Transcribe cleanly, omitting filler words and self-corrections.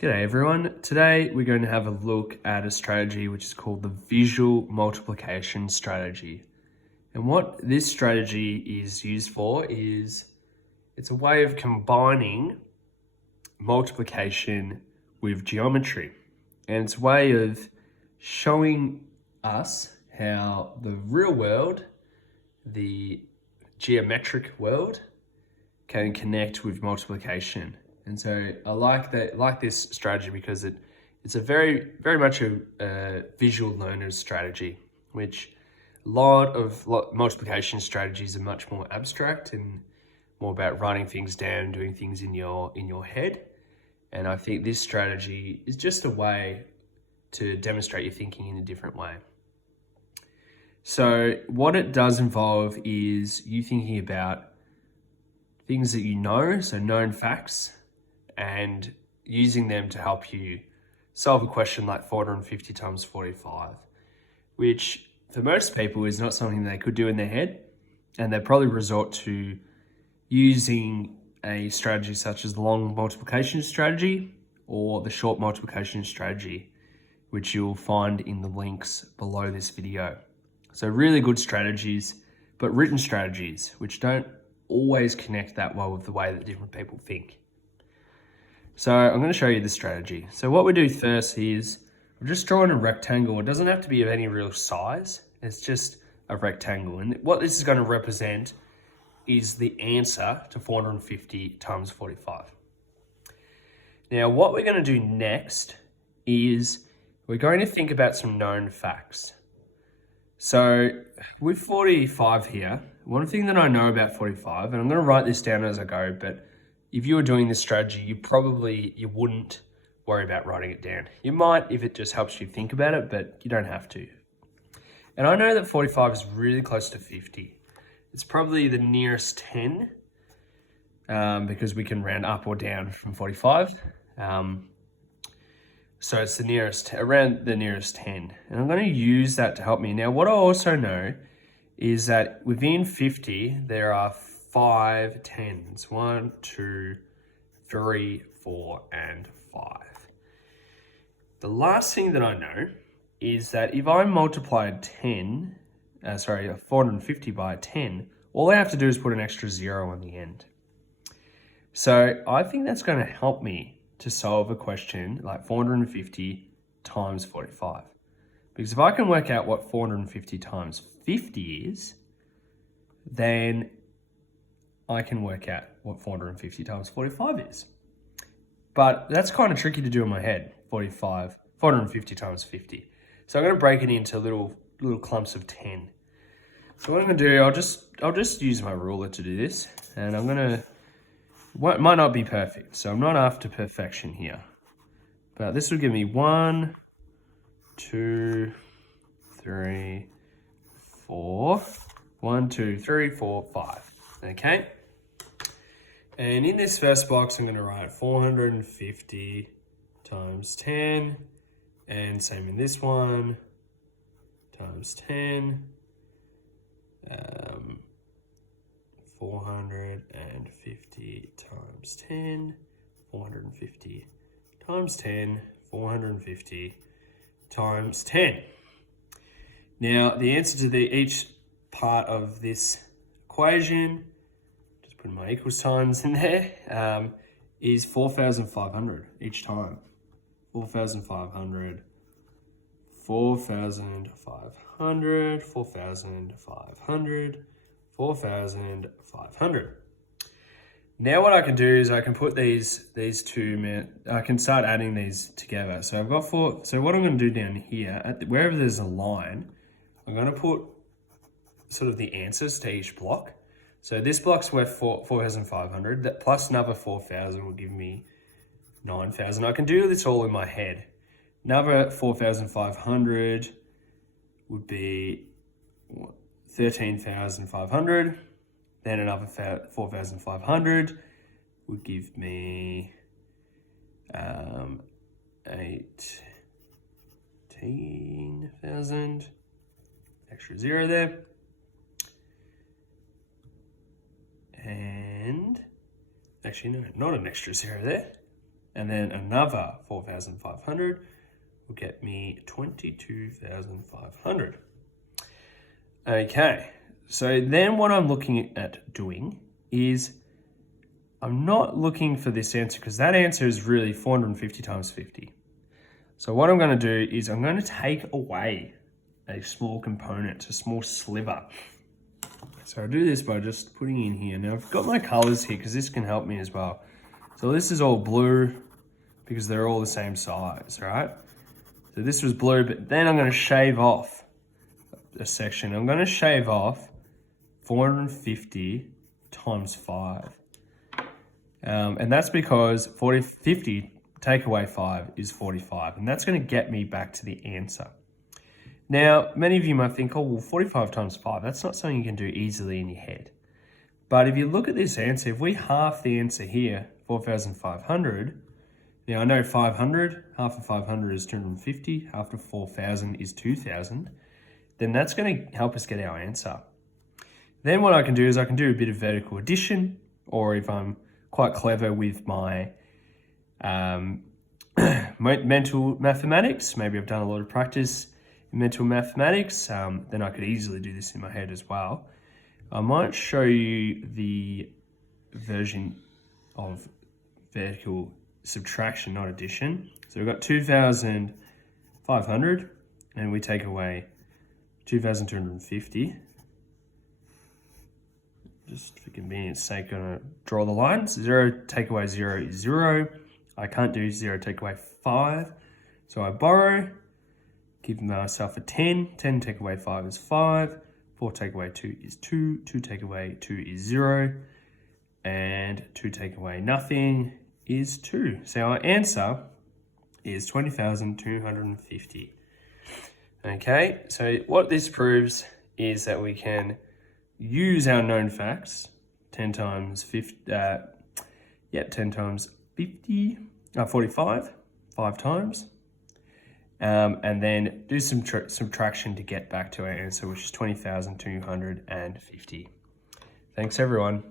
G'day everyone. Today we're going to have a look at a strategy which is called the visual multiplication strategy. And what this strategy is used for is it's a way of combining multiplication with geometry. And it's a way of showing us how the real world, the geometric world, can connect with multiplication. And so I like this strategy because it's a very much a visual learner's strategy, which a lot of multiplication strategies are much more abstract and more about writing things down, doing things in your head. And I think this strategy is just a way to demonstrate your thinking in a different way. So what it does involve is you thinking about things that you know, so known facts, and using them to help you solve a question like 450 times 45, which for most people is not something they could do in their head, and they probably resort to using a strategy such as the long multiplication strategy or the short multiplication strategy, which you'll find in the links below this video. So really good strategies, but written strategies, which don't always connect that well with the way that different people think. So I'm going to show you the strategy. So what we do first is we're just drawing a rectangle. It doesn't have to be of any real size. It's just a rectangle. And what this is going to represent is the answer to 450 times 45. Now, what we're going to do next is we're going to think about some known facts. So with 45 here, one thing that I know about 45, and I'm going to write this down as I go, but if you were doing this strategy, you wouldn't worry about writing it down. You might if it just helps you think about it, but you don't have to. And I know that 45 is really close to 50. It's probably the nearest 10 because we can round up or down from 45. So it's around the nearest 10. And I'm going to use that to help me. Now, what I also know is that within 50, there are 5 tens. 1, 2, 3, 4, and 5. The last thing that I know is that if I multiply 450 by 10, all I have to do is put an extra 0 on the end. So I think that's going to help me to solve a question like 450 times 45. Because if I can work out what 450 times 50 is, then I can work out what 450 times 45 is. But that's kind of tricky to do in my head, 450 times 50. So I'm going to break it into little clumps of 10. So what I'm going to do, I'll just use my ruler to do this, and I'm going to, it might not be perfect, so I'm not after perfection here. But this will give me 1, 2, 3, 4. 1, 2, 3, 4, 5. Okay? And in this first box, I'm going to write 450 times 10. And same in this one, times 10. 450 times 10. 450 times 10. 450 times 10. Now, the answer to each part of this equation, just putting my equals signs in there, is 4,500 each time. 4,500, 4,500, 4,500, 4,500. Now what I can do is I can put these two, I can start adding these together. So I've got 4, so what I'm going to do down here, wherever there's a line, I'm going to put sort of the answers to each block. So this block's worth 4,500. That plus another 4,000 will give me 9,000. I can do this all in my head. Another 4,500 would be 13,500. Then another 4,500 would give me 18,000. Extra 0 there. And actually, no, not an extra 0 there. and then another 4,500 will get me 22,500. Okay, so then what I'm looking at doing is I'm not looking for this answer because that answer is really 450 times 50. So what I'm going to do is I'm going to take away a small component, a small sliver. So I do this by just putting in here. Now I've got my colors here because this can help me as well. So this is all blue because they're all the same size, right? So this was blue, but then I'm going to shave off a section. I'm going to shave off 450 times 5. And that's because 50 take away 5 is 45. And that's going to get me back to the answer. Now, many of you might think, oh, well, 45 times 5, that's not something you can do easily in your head. But if you look at this answer, if we half the answer here, 4,500, now I know 500, half of 500 is 250, half of 4,000 is 2,000, then that's going to help us get our answer. Then what I can do is I can do a bit of vertical addition, or if I'm quite clever with my mental mathematics, maybe I've done a lot of practice in mental mathematics, then I could easily do this in my head as well. I might show you the version of vertical subtraction, not addition. So we've got 2,500 and we take away 2,250. Just for convenience sake, I'm going to draw the lines. 0 take away 0 is 0. I can't do 0 take away 5. So I borrow, give myself a 10. 10 take away 5 is 5. 4 take away 2 is 2. 2 take away 2 is 0. And 2 take away nothing is 2. So our answer is 20,250. Okay, so what this proves is that we can use our known facts, 10 times 50, 10 times 50, 45, 5 times, and then do some subtraction to get back to our answer, which is 20,250. Thanks, everyone.